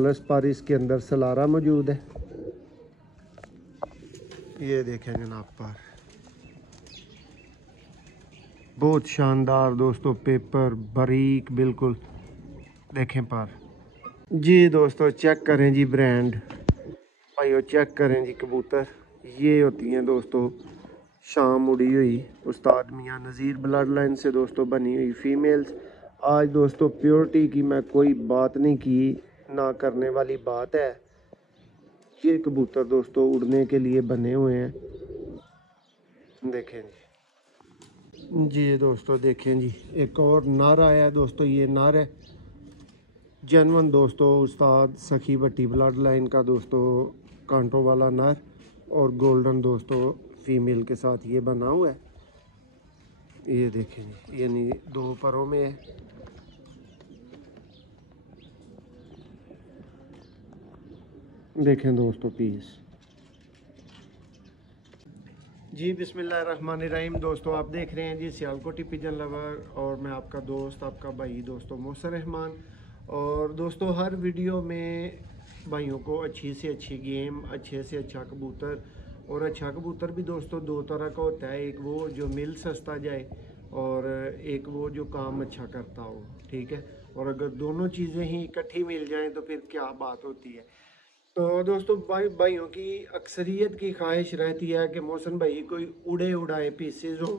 Plus पर इसके अंदर सलारा मौजूद है। ये देखें जनाब, पर बहुत शानदार दोस्तों, पेपर बारीक बिल्कुल। देखें पर जी दोस्तों, चेक करें जी ब्रांड भाइयों, चेक करें जी कबूतर। ये होती हैं दोस्तों शाम उड़ी हुई उस्ताद मियां नज़ीर ब्लड लाइन से दोस्तों बनी हुई फीमेल्स। आज दोस्तों प्योरिटी की मैं कोई बात नहीं की, ना करने वाली बात है। ये कबूतर दोस्तों उड़ने के लिए बने हुए हैं। देखें जी दोस्तों, देखें जी, एक और नर आया है दोस्तों। ये नर है जनवन दोस्तों, उस्ताद सखी भट्टी ब्लड लाइन का दोस्तों कांटों वाला नर, और गोल्डन दोस्तों फीमेल के साथ ये बना हुआ है। ये देखें जी, यानी 2 परों में है। देखें दोस्तों पीस जी। बिस्मिल्लाहिर्रहमानिर्रहीम दोस्तों, आप देख रहे हैं जी सियालकोटी पिजन लवर, और मैं आपका दोस्त, आपका भाई दोस्तों मोहसिन रहमान। और दोस्तों हर वीडियो में भाइयों को अच्छी से अच्छी गेम, अच्छे से अच्छा कबूतर, और अच्छा कबूतर भी दोस्तों 2 तरह का होता है। एक वो जो मिल सस्ता जाए, और एक वो जो काम अच्छा करता हो, ठीक है। और अगर दोनों चीज़ें ही इकट्ठी मिल जाएं तो फिर क्या बात होती है। तो दोस्तों भाइयों की अक्सरियत की ख्वाहिश रहती है कि मोहसिन भाई कोई उड़े उड़ाए पीसेज हो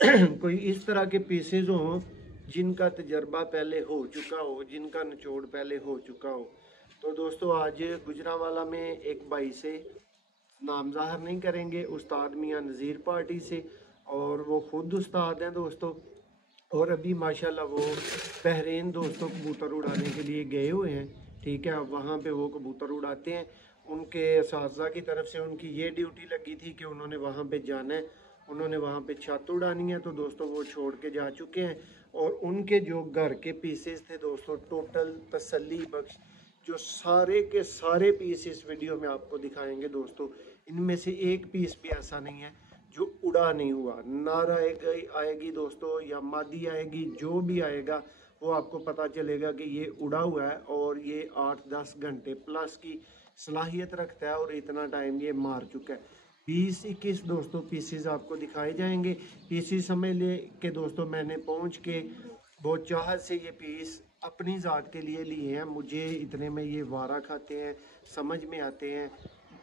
कोई इस तरह के पीसेज हों जिनका तजर्बा पहले हो चुका हो, जिनका निचोड़ पहले हो चुका हो। तो दोस्तों आज गुजरांवाला में एक भाई से, नाम ज़ाहिर नहीं करेंगे, उस्ताद मियां नज़ीर पार्टी से, और वो खुद उस्ताद हैं दोस्तों। और अभी माशाल्लाह वो बहरीन दोस्तों कबूतर उड़ाने के लिए गए हुए हैं, ठीक है। वहाँ पे वो कबूतर उड़ाते हैं। उनके असातिज़ा की तरफ से उनकी ये ड्यूटी लगी थी कि उन्होंने वहाँ पे जाना है, उन्होंने वहाँ पे छत उड़ानी है। तो दोस्तों वो छोड़ के जा चुके हैं, और उनके जो घर के पीसेस थे दोस्तों टोटल तसल्ली बख्श, जो सारे के सारे पीस इस वीडियो में आपको दिखाएंगे दोस्तों। इनमें से एक पीस भी ऐसा नहीं है जो उड़ा नहीं हुआ। नार आएगी दोस्तों या मादी आएगी, जो भी आएगा वो आपको पता चलेगा कि ये उड़ा हुआ है, और ये 8-10 घंटे प्लस की सलाहियत रखता है, और इतना टाइम ये मार चुका है। 20-21 दोस्तों पीसेस आपको दिखाए जाएंगे। पीसेस समझ ले कि दोस्तों मैंने पहुंच के बहुत चाहत से ये पीस अपनी ज़ात के लिए लिए हैं। मुझे इतने में ये वारा खाते हैं, समझ में आते हैं,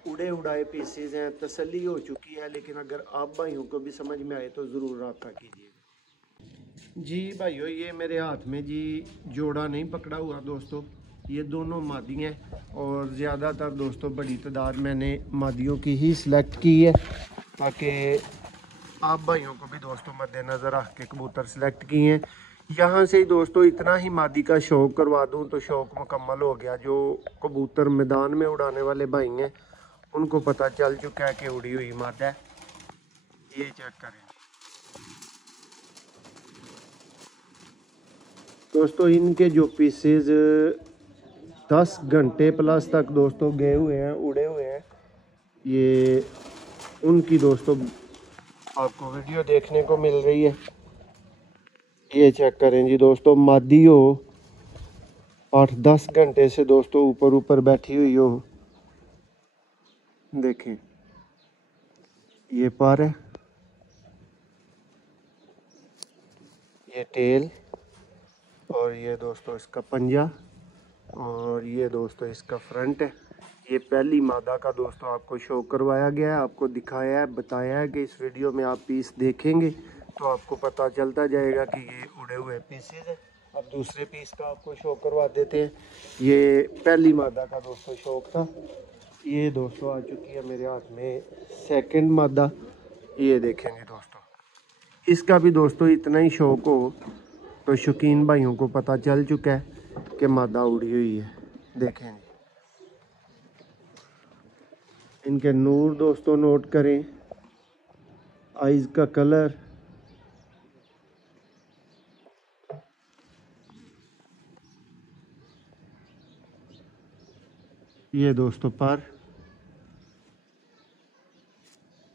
उड़े उड़ाए पीसेज हैं, तसल्ली हो चुकी है। लेकिन अगर आप भाइयों को भी समझ में आए तो ज़रूर रब्ता कीजिए जी। भाइयों ये मेरे हाथ में जी जोड़ा नहीं पकड़ा हुआ दोस्तों, ये दोनों मादी हैं, और ज़्यादातर दोस्तों बड़ी तादाद मैंने मादियों की ही सिलेक्ट की है, ताकि आप भाइयों को भी दोस्तों मद्देनज़र रख के कबूतर सिलेक्ट किए हैं। यहाँ से ही दोस्तों इतना ही मादी का शौक़ करवा दूँ तो शौक़ मुकम्मल हो गया। जो कबूतर मैदान में उड़ाने वाले भाई हैं उनको पता चल चुका है कि उड़ी हुई मादा है। ये चेक करें दोस्तों, इनके जो पीसेज 10 घंटे प्लस तक दोस्तों गए हुए हैं, उड़े हुए हैं। ये उनकी दोस्तों आपको वीडियो देखने को मिल रही है। ये चेक करें जी दोस्तों, मादी हो 8-10 घंटे से दोस्तों ऊपर बैठी हुई हो। देखें ये पर है, ये टेल, और ये दोस्तों इसका पंजा, और ये दोस्तों इसका फ्रंट है। ये पहली मादा का दोस्तों आपको शो करवाया गया है, आपको दिखाया है, बताया है कि इस वीडियो में आप पीस देखेंगे तो आपको पता चलता जाएगा कि ये उड़े हुए पीसेज हैं। अब दूसरे पीस का आपको शो करवा देते हैं। ये पहली मादा का दोस्तों शौक था। ये दोस्तों आ चुकी है मेरे हाथ में सेकंड मादा। ये देखेंगे दोस्तों, इसका भी दोस्तों इतना ही शौक हो तो शौकीन भाइयों को पता चल चुका है कि मादा उड़ी हुई है। देखें इनके नूर दोस्तों नोट करें, आइज़ का कलर, ये दोस्तों पर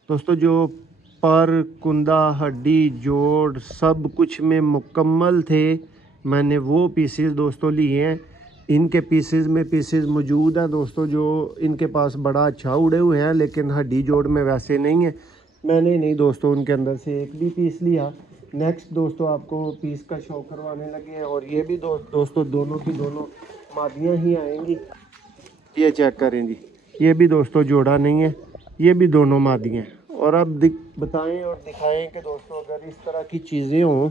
दोस्तों जो पर कुंदा हड्डी जोड़ सब कुछ में मुकम्मल थे, मैंने वो पीसेस दोस्तों लिए हैं। इनके पीसेस मौजूद हैं दोस्तों, जो इनके पास बड़ा अच्छा उड़े हुए हैं, लेकिन हड्डी जोड़ में वैसे नहीं है। मैंने नहीं दोस्तों उनके अंदर से एक भी पीस लिया। नेक्स्ट दोस्तों आपको पीस का शो करवाने लगे हैं, और ये भी दोस्तों दोनों की दोनों मादियाँ ही आएंगी। ये चेक करें जी, ये भी दोस्तों जोड़ा नहीं है, ये भी दोनों मादियाँ हैं। और अब बताएं और दिखाएं कि दोस्तों अगर इस तरह की चीज़ें हों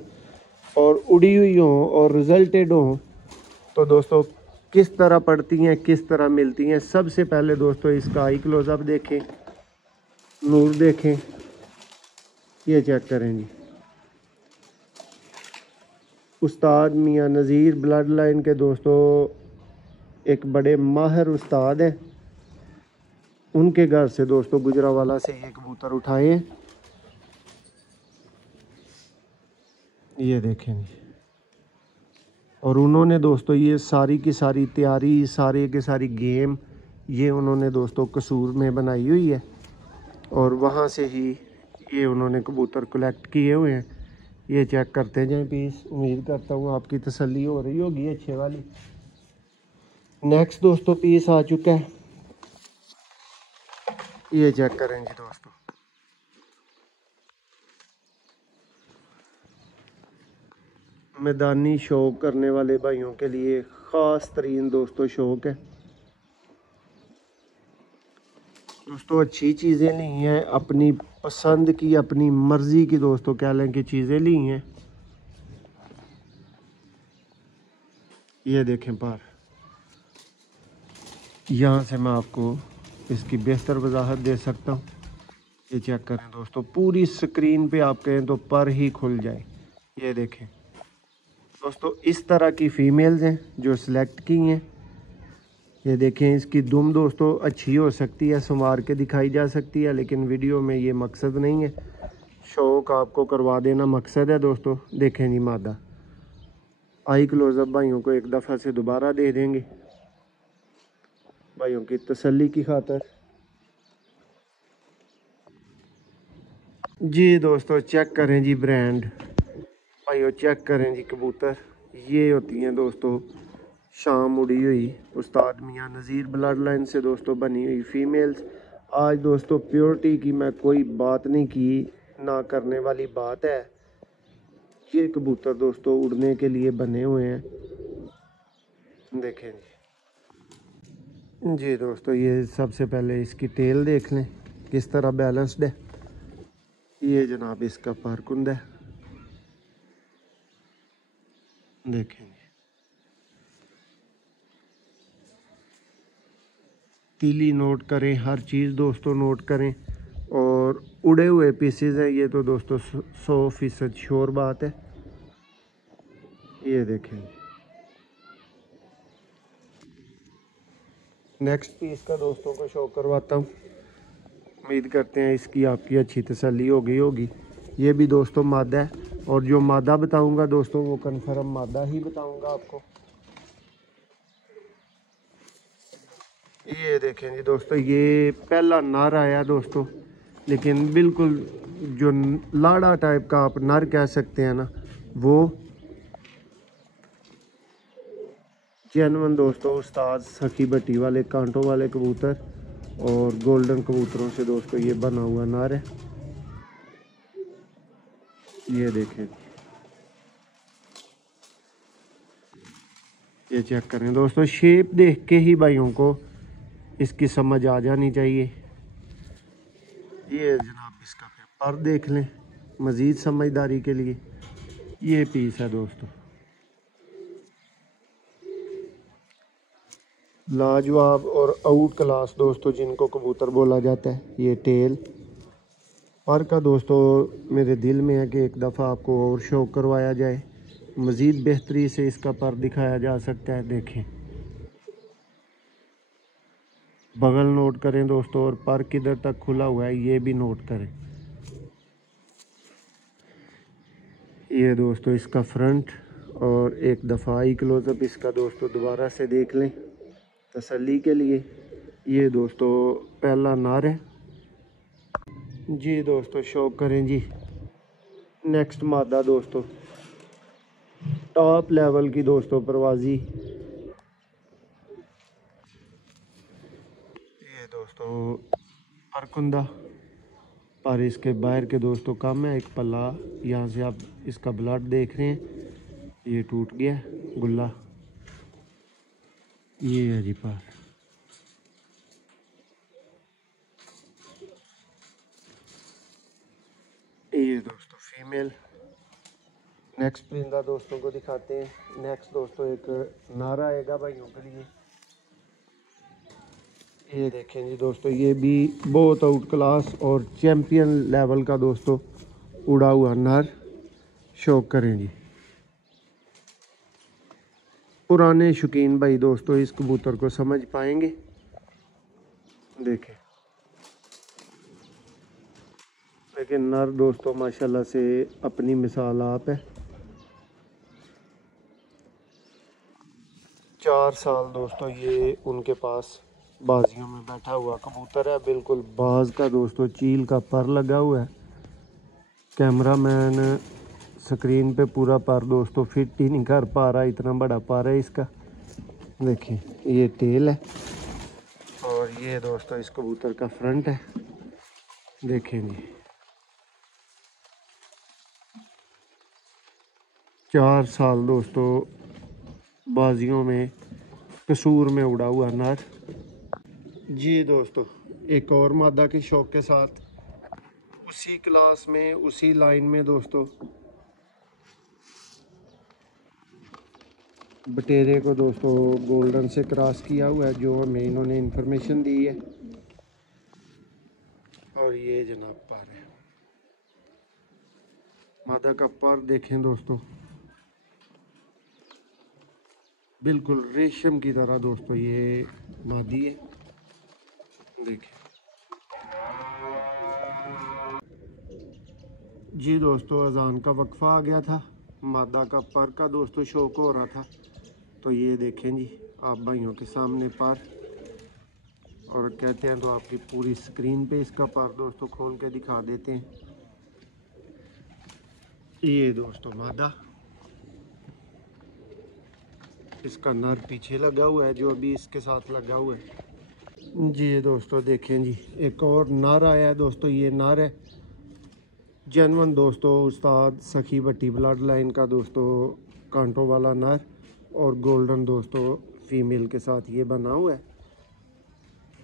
और उड़ी हुई हों और रिजल्टेड हों तो दोस्तों किस तरह पड़ती हैं, किस तरह मिलती हैं। सबसे पहले दोस्तों इसका आई क्लोजअप देखें, नूर देखें, ये चेक करें जी। उस्ताद मियां नज़ीर ब्लड लाइन के दोस्तों एक बड़े माहिर उस्ताद हैं, उनके घर से दोस्तों गुजरावाला से ये कबूतर उठाए हैं। ये देखें जी, और उन्होंने दोस्तों ये सारी की सारी तैयारी, सारी की सारी गेम ये उन्होंने दोस्तों कसूर में बनाई हुई है, और वहाँ से ही ये उन्होंने कबूतर कलेक्ट किए हुए हैं। ये चेक करते जाएं पीस, उम्मीद करता हूँ आपकी तसल्ली हो रही होगी अच्छे वाली। नेक्स्ट दोस्तों पीस आ चुका है, ये चेक करें जी दोस्तों। मैदानी शौक करने वाले भाइयों के लिए ख़ास तरीन दोस्तों शौक है दोस्तों। अच्छी चीज़ें ली हैं, अपनी पसंद की, अपनी मर्ज़ी की दोस्तों कह लें कि चीज़ें ली हैं। ये देखें पर, यहाँ से मैं आपको इसकी बेहतर वजाहत दे सकता हूँ। ये चेक करें दोस्तों, पूरी स्क्रीन पे आप कहें तो पर ही खुल जाए। ये देखें दोस्तों, इस तरह की फ़ीमेल्स हैं जो सिलेक्ट की हैं। ये देखें, इसकी दुम दोस्तों अच्छी हो सकती है, संवार के दिखाई जा सकती है, लेकिन वीडियो में ये मकसद नहीं है, शौक आपको करवा देना मकसद है दोस्तों। देखें जी मादा, आई क्लोजअप भाइयों को एक दफ़ा से दोबारा दे देंगे भाइयों की तसल्ली की खातर। जी दोस्तों चेक करें जी ब्रांड, भाइयों चेक करें जी कबूतर। ये होती हैं दोस्तों शाम उड़ी हुई उस्ताद मियां नज़ीर ब्लड लाइन से दोस्तों बनी हुई फ़ीमेल्स। आज दोस्तों प्योरिटी की मैं कोई बात नहीं की, ना करने वाली बात है। ये कबूतर दोस्तों उड़ने के लिए बने हुए हैं, देखें जी दोस्तों। ये सबसे पहले इसकी टेल देख लें किस तरह बैलेंस्ड है। ये जनाब इसका परकुंद है, देखें तीली नोट करें, हर चीज़ दोस्तों नोट करें। और उड़े हुए पीसेस हैं ये तो दोस्तों 100% श्योर बात है। ये देखें, नेक्स्ट पीस का दोस्तों को शो करवाता हूँ। उम्मीद करते हैं इसकी आपकी अच्छी तसल्ली हो गई होगी। ये भी दोस्तों मादा है, और जो मादा बताऊंगा दोस्तों वो कन्फर्म मादा ही बताऊंगा आपको। ये देखें जी दोस्तों, ये पहला नर आया दोस्तों, लेकिन बिल्कुल जो लाड़ा टाइप का आप नर कह सकते हैं ना, वो जेन्युइन दोस्तों उस्ताद सखी भट्टी वाले कांटों वाले कबूतर और गोल्डन कबूतरों से दोस्तों ये बना हुआ नर है। ये देखें, ये चेक करें दोस्तों, शेप देख के ही भाइयों को इसकी समझ आ जानी चाहिए। ये जनाब इसका फिर पर देख लें मज़ीद समझदारी के लिए। ये पीस है दोस्तों, लाजवाब और आउट क्लास दोस्तों जिनको कबूतर बोला जाता है। ये टेल पर का दोस्तों मेरे दिल में है कि एक दफ़ा आपको और शो करवाया जाए, मज़ीद बेहतरी से इसका पर दिखाया जा सकता है। देखें, बगल नोट करें दोस्तों, और पर किधर तक खुला हुआ है ये भी नोट करें। ये दोस्तों इसका फ्रंट, और एक दफ़ा आई क्लोजअप इसका दोस्तों दोबारा से देख लें तसल्ली के लिए। ये दोस्तों पहला नर है जी दोस्तों, शो करें जी। नेक्स्ट मादा दोस्तों टॉप लेवल की दोस्तों परवाज़ी, दोस्तों परकुंदा, पर इसके बाहर के दोस्तों कम है। एक पल्ला यहाँ से आप इसका ब्लड देख रहे हैं, ये टूट गया गुल्ला, ये है जी पर। ये दोस्तों फीमेल। नेक्स्ट परिंदा दोस्तों को दिखाते हैं। नेक्स्ट दोस्तों एक नारा आएगा भाइयों के लिए। ये देखें जी दोस्तों, ये भी बहुत आउट क्लास और चैम्पियन लेवल का दोस्तों उड़ा हुआ नर। शौक करें जी, पुराने शौकीन भाई दोस्तों इस कबूतर को समझ पाएंगे। देखें, लेकिन नर दोस्तों माशाल्लाह से अपनी मिसाल आप है। 4 साल दोस्तों ये उनके पास बाजियों में बैठा हुआ कबूतर है। बिल्कुल बाज का दोस्तों चील का पर लगा हुआ है। कैमरामैन स्क्रीन पे पूरा पर दोस्तों फिट ही नहीं कर पा रहा, इतना बड़ा पर है इसका। देखिए ये टेल है और ये दोस्तों इस कबूतर का फ्रंट है। देखें जी, 4 साल दोस्तों बाजियों में कसूर में उड़ा हुआ नर जी। दोस्तों एक और मादा के शौक के साथ उसी क्लास में उसी लाइन में दोस्तों बटेरे को दोस्तों गोल्डन से क्रॉस किया हुआ है, जो हमें इन्होंने इंफॉर्मेशन दी है। और ये जनाब पर है, मादा का पर देखें दोस्तों, बिल्कुल रेशम की तरह दोस्तों ये मादी है। देखिए जी दोस्तों, अजान का वक्फा आ गया था, मादा का पर का दोस्तों शौक हो रहा था, तो ये देखें जी आप भाइयों के सामने पर। और कहते हैं तो आपकी पूरी स्क्रीन पे इसका पर दोस्तों खोल के दिखा देते हैं। ये दोस्तों मादा, इसका नर पीछे लगा हुआ है जो अभी इसके साथ लगा हुआ है जी। दोस्तों देखें जी, एक और नर आया है दोस्तों। ये नर है जनवन दोस्तों, उस्ताद सखी भट्टी ब्लड लाइन का दोस्तों कांटों वाला नर, और गोल्डन दोस्तों फीमेल के साथ ये बना हुआ है।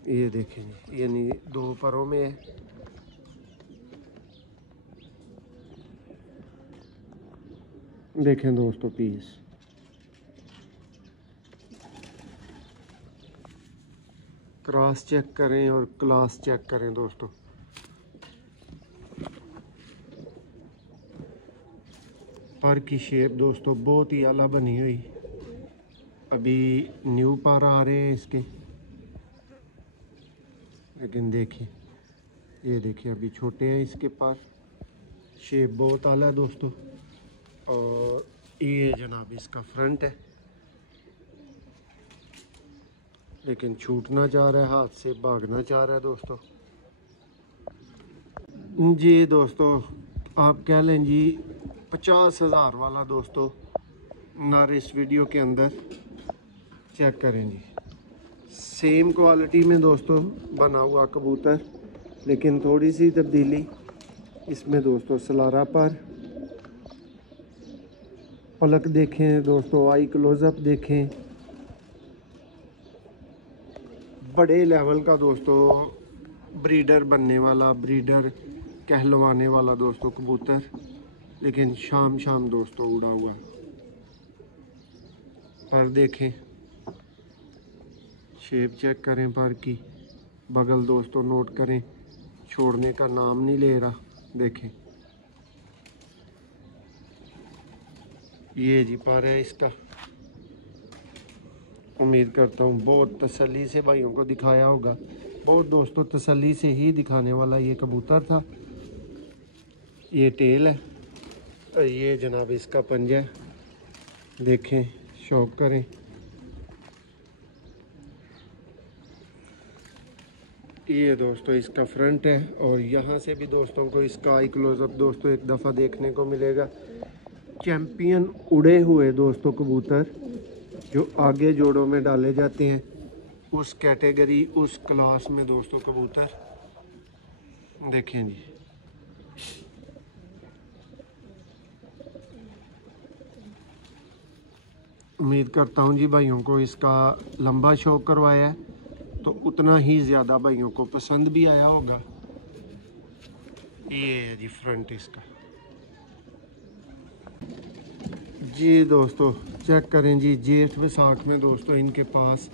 ये देखें जी, यानी 2 परों में है। देखें दोस्तों पीस, क्रॉस चेक करें और क्लास चेक करें दोस्तों। पर की शेप दोस्तों बहुत ही आला बनी हुई। अभी न्यू पर आ रहे हैं इसके, लेकिन देखिए ये देखिए अभी छोटे हैं इसके पर। शेप बहुत आला है दोस्तों। और ये जनाब इसका फ्रंट है, लेकिन छूटना चाह रहा है, हाथ से भागना चाह रहा है दोस्तों जी। दोस्तों आप कह लें जी 50,000 वाला दोस्तों नर इस वीडियो के अंदर। चेक करें जी, सेम क्वालिटी में दोस्तों बना हुआ कबूतर, लेकिन थोड़ी सी तब्दीली इसमें दोस्तों। सलारा पर पलक देखें दोस्तों, आई क्लोजअप देखें, बड़े लेवल का दोस्तों ब्रीडर बनने वाला, ब्रीडर कहलवाने वाला दोस्तों कबूतर, लेकिन शाम दोस्तों उड़ा हुआ पर। देखें शेप चेक करें पर की, बगल दोस्तों नोट करें, छोड़ने का नाम नहीं ले रहा। देखें ये जी पर है इसका। उम्मीद करता हूँ बहुत तसल्ली से भाइयों को दिखाया होगा। बहुत दोस्तों तसल्ली से ही दिखाने वाला ये कबूतर था। ये टेल है और ये जनाब इसका पंजा है। देखें, शौक करें। ये दोस्तों इसका फ्रंट है और यहाँ से भी दोस्तों को इसका आई क्लोजअप दोस्तों एक दफ़ा देखने को मिलेगा। चैम्पियन उड़े हुए दोस्तों कबूतर जो आगे जोड़ों में डाले जाते हैं, उस कैटेगरी उस क्लास में दोस्तों कबूतर देखें जी। उम्मीद करता हूँ जी भाइयों को इसका लंबा शौक करवाया है तो उतना ही ज़्यादा भाइयों को पसंद भी आया होगा। ये है जी फ्रंट इसका जी दोस्तों, चेक करें जी। जेठ वैसाख में दोस्तों इनके पास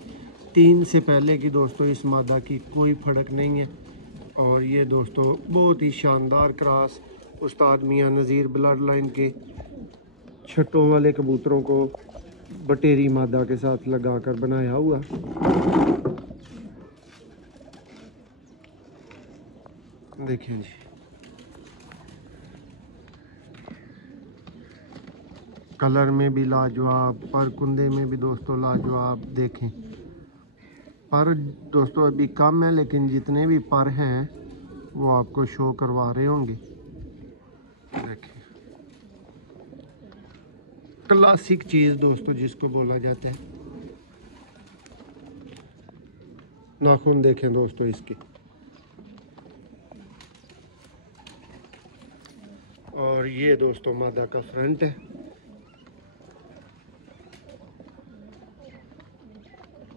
3 से पहले की दोस्तों इस मादा की कोई फर्क नहीं है। और ये दोस्तों बहुत ही शानदार क्रॉस उस्ताद मियां नज़ीर ब्लड लाइन के छटों वाले कबूतरों को बटेरी मादा के साथ लगाकर बनाया हुआ। देखें जी, कलर में भी लाजवाब, पर कुंदे में भी दोस्तों लाजवाब। देखें पर दोस्तों अभी कम है, लेकिन जितने भी पर हैं वो आपको शो करवा रहे होंगे। देखें क्लासिक चीज़ दोस्तों जिसको बोला जाता है। नाखून देखें दोस्तों इसके, और ये दोस्तों मादा का फ्रंट है।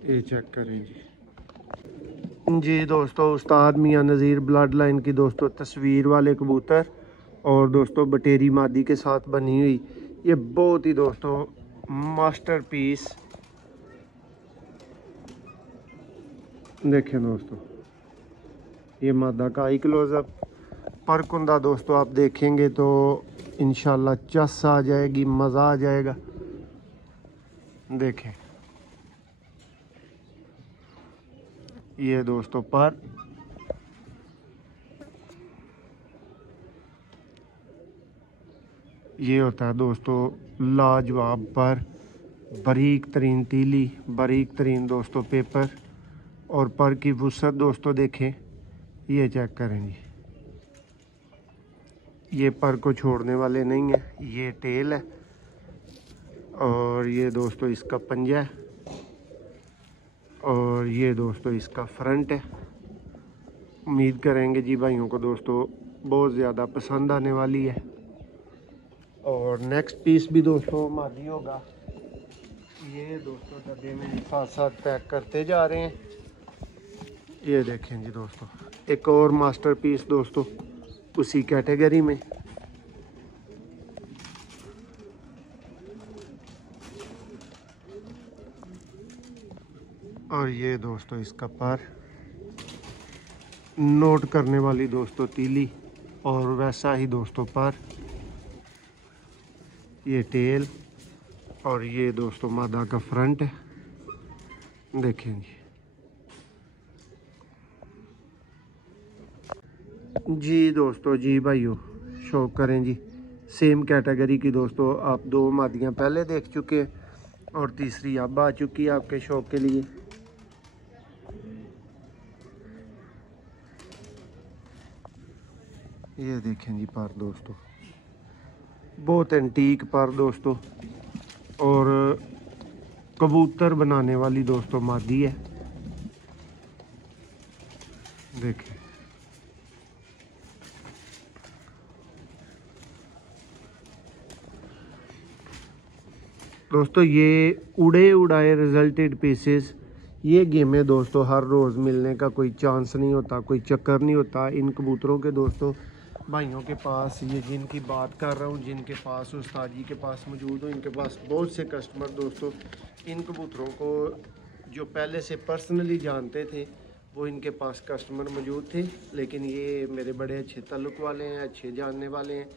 ये चेक करें जी दोस्तों, उस्ताद मियां नज़ीर ब्लड लाइन की दोस्तों तस्वीर वाले कबूतर और दोस्तों बटेरी मादी के साथ बनी हुई ये बहुत ही दोस्तों मास्टरपीस। देखें दोस्तों ये मादा का आई क्लोजअप। पर कुंदा दोस्तों आप देखेंगे तो इंशाल्लाह चस आ जाएगी, मज़ा आ जाएगा। देखें ये दोस्तों पर ये होता है दोस्तों लाजवाब पर, बारीक तरीन तीली, बारीक तरीन दोस्तों पेपर और पर की वुसअत दोस्तों देखें। ये चेक करें जी, ये पर को छोड़ने वाले नहीं है। ये टेल है और ये दोस्तों इसका पंजा है और ये दोस्तों इसका फ्रंट है। उम्मीद करेंगे जी भाइयों को दोस्तों बहुत ज़्यादा पसंद आने वाली है। और नेक्स्ट पीस भी दोस्तों मादी होगा। ये दोस्तों डब्बे में साथ साथ पैक करते जा रहे हैं। ये देखें जी दोस्तों एक और मास्टरपीस दोस्तों उसी कैटेगरी में। और ये दोस्तों इसका पर, नोट करने वाली दोस्तों तीली और वैसा ही दोस्तों पर। ये टेल और ये दोस्तों मादा का फ्रंट है। देखें जी दोस्तों जी भाइयों शौक करें जी। सेम कैटेगरी की दोस्तों आप 2 मादियाँ पहले देख चुके हैं और तीसरी अब आ चुकी है आपके शौक के लिए। ये देखें जी पर दोस्तों बहुत एंटीक पर दोस्तों, और कबूतर बनाने वाली दोस्तों मादी है। देखें दोस्तों ये उड़े उड़ाए रिजल्टेड पीसेस। ये गेमें दोस्तों हर रोज़ मिलने का कोई चांस नहीं होता, कोई चक्कर नहीं होता इन कबूतरों के दोस्तों भाइयों के पास। ये जिनकी बात कर रहा हूँ, जिनके पास उस्ताद जी के पास मौजूद हो, इनके पास बहुत से कस्टमर दोस्तों इन कबूतरों को जो पहले से पर्सनली जानते थे वो इनके पास कस्टमर मौजूद थे। लेकिन ये मेरे बड़े अच्छे ताल्लुक़ वाले हैं, अच्छे जानने वाले हैं।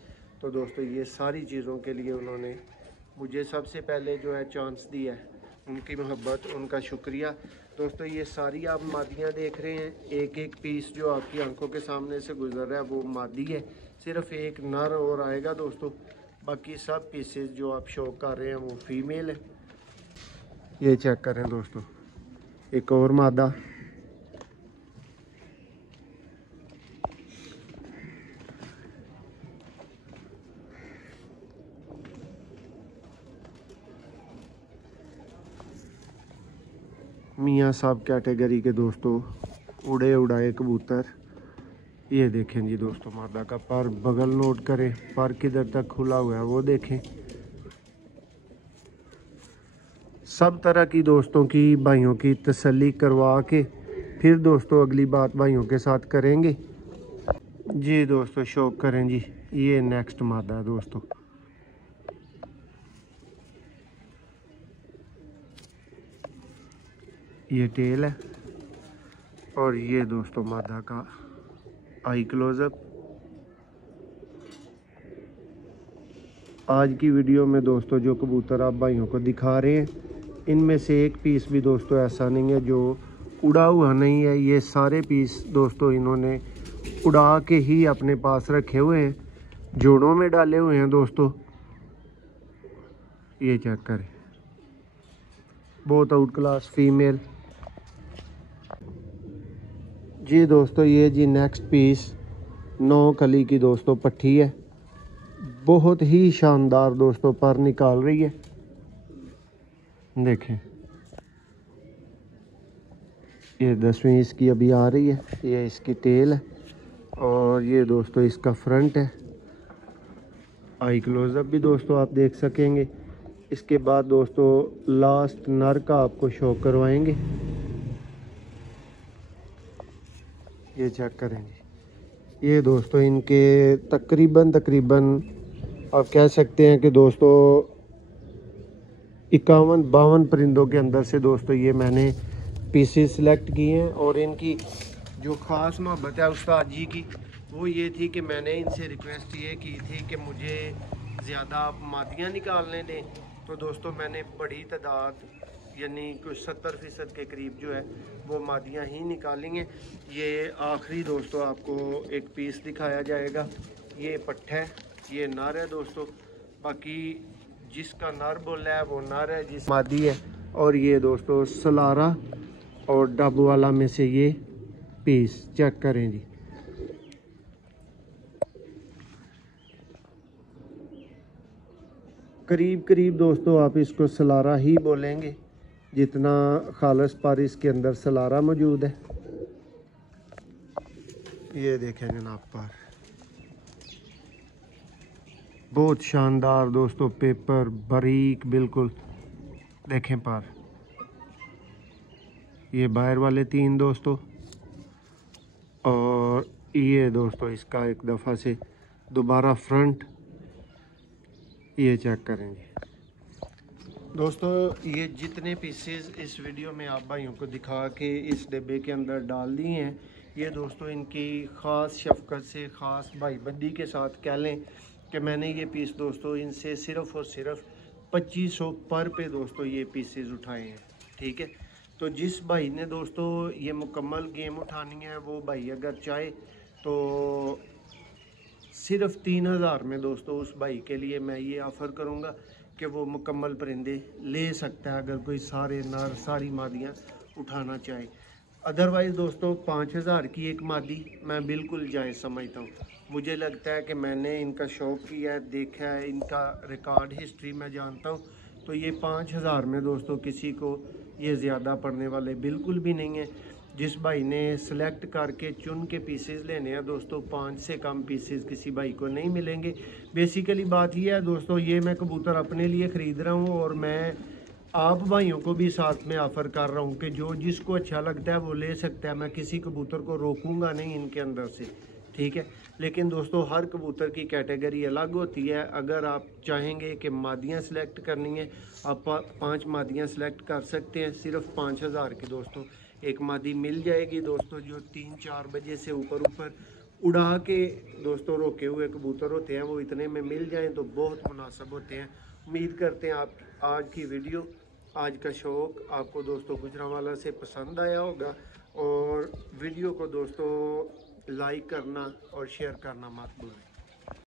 तो दोस्तों ये सारी चीज़ों के लिए उन्होंने मुझे सबसे पहले जो है चांस दिया है। उनकी मोहब्बत, उनका शुक्रिया दोस्तों। ये सारी आप मादियाँ देख रहे हैं, एक एक पीस जो आपकी आंखों के सामने से गुजर रहा है वो मादी है। सिर्फ एक नर और आएगा दोस्तों, बाकी सब पीसेस जो आप शो कर रहे हैं वो फीमेल है। ये चेक करें दोस्तों एक और मादा। मियाँ साहब कैटेगरी के दोस्तों उड़े उड़ाए कबूतर। ये देखें जी दोस्तों, मादा का पर बगल नोट करें, पर किधर तक खुला हुआ है वो देखें। सब तरह की दोस्तों की भाइयों की तसल्ली करवा के फिर दोस्तों अगली बात भाइयों के साथ करेंगे जी। दोस्तों शौक करें जी, ये नेक्स्ट मादा है दोस्तों। ये टेल है और ये दोस्तों मादा का आई क्लोजअप। आज की वीडियो में दोस्तों जो कबूतर आप भाइयों को दिखा रहे हैं, इनमें से एक पीस भी दोस्तों ऐसा नहीं है जो उड़ा हुआ नहीं है। ये सारे पीस दोस्तों इन्होंने उड़ा के ही अपने पास रखे हुए हैं, जोड़ों में डाले हुए हैं दोस्तों। ये चेक करें, बहुत आउट क्लास फीमेल जी। दोस्तों ये जी नेक्स्ट पीस 9 कली की दोस्तों पट्टी है, बहुत ही शानदार दोस्तों पर निकाल रही है। देखें ये 10वीं इसकी अभी आ रही है। ये इसकी टेल है और ये दोस्तों इसका फ्रंट है। आई क्लोजअप भी दोस्तों आप देख सकेंगे। इसके बाद दोस्तों लास्ट नर का आपको शो करवाएंगे। ये चेक करेंगे। ये दोस्तों इनके तकरीबन आप कह सकते हैं कि दोस्तों 51-52 परिंदों के अंदर से दोस्तों ये मैंने पीसेस सिलेक्ट किए हैं। और इनकी जो ख़ास मोहब्बत है उस्ताद जी की, वो ये थी कि मैंने इनसे रिक्वेस्ट ये की थी कि मुझे ज़्यादा मादियाँ निकालने दें। तो दोस्तों मैंने बड़ी तादाद यानी कुछ 70% के करीब जो है वो मादियाँ ही निकाली हैं। ये आखिरी दोस्तों आपको एक पीस दिखाया जाएगा। ये पट्ठा है, ये नर है दोस्तों। बाकी जिसका नर बोला है वो नर है, जिस मादी है। और ये दोस्तों सलारा और डब वाला में से ये पीस चेक करें जी। करीब दोस्तों आप इसको सलारा ही बोलेंगे, जितना खालस पर इसके अंदर सलारा मौजूद है। ये देखें जनाब, पर बहुत शानदार दोस्तों, पेपर बारीक बिल्कुल। देखें पर ये बाहर वाले 3 दोस्तों, और ये दोस्तों इसका एक दफ़ा से दोबारा फ्रंट। ये चेक करेंगे दोस्तों। ये जितने पीसेस इस वीडियो में आप भाइयों को दिखा के इस डिब्बे के अंदर डाल दिए हैं, ये दोस्तों इनकी ख़ास शफ़क़त से, ख़ास भाईबंदी के साथ कह लें कि मैंने ये पीस दोस्तों इनसे सिर्फ़ और सिर्फ 2500 पर पे दोस्तों ये पीसेस उठाए हैं। ठीक है, तो जिस भाई ने दोस्तों ये मुकम्मल गेम उठानी है, वो भाई अगर चाहे तो सिर्फ 3000 में दोस्तों उस भाई के लिए मैं ये ऑफ़र करूँगा कि वो मुकम्मल परिंदे ले सकता है, अगर कोई सारे नर सारी मादियाँ उठाना चाहे। अदरवाइज़ दोस्तों 5000 की एक मादी मैं बिल्कुल जायज़ समझता हूँ। मुझे लगता है कि मैंने इनका शौक़ किया है, देखा है, इनका रिकॉर्ड हिस्ट्री मैं जानता हूँ। तो ये 5000 में दोस्तों किसी को ये ज़्यादा पड़ने वाले बिल्कुल भी नहीं है। जिस भाई ने सिलेक्ट करके चुन के पीसेस लेने हैं दोस्तों, 5 से कम पीसेस किसी भाई को नहीं मिलेंगे। बेसिकली बात यह है दोस्तों, ये मैं कबूतर अपने लिए ख़रीद रहा हूँ और मैं आप भाइयों को भी साथ में ऑफ़र कर रहा हूँ कि जो जिसको अच्छा लगता है वो ले सकता है। मैं किसी कबूतर को रोकूंगा नहीं इनके अंदर से, ठीक है। लेकिन दोस्तों हर कबूतर की कैटेगरी अलग होती है। अगर आप चाहेंगे कि मादियाँ सिलेक्ट करनी है, आप 5 मादियाँ सिलेक्ट कर सकते हैं। सिर्फ 5000 की दोस्तों एक मादी मिल जाएगी दोस्तों, जो 3-4 बजे से ऊपर उड़ा के दोस्तों रोके हुए कबूतर होते हैं, वो इतने में मिल जाएं तो बहुत मुनासिब होते हैं। उम्मीद करते हैं आप आज की वीडियो, आज का शौक़ आपको दोस्तों गुजरांवाला से पसंद आया होगा। और वीडियो को दोस्तों लाइक करना और शेयर करना मत भूलें।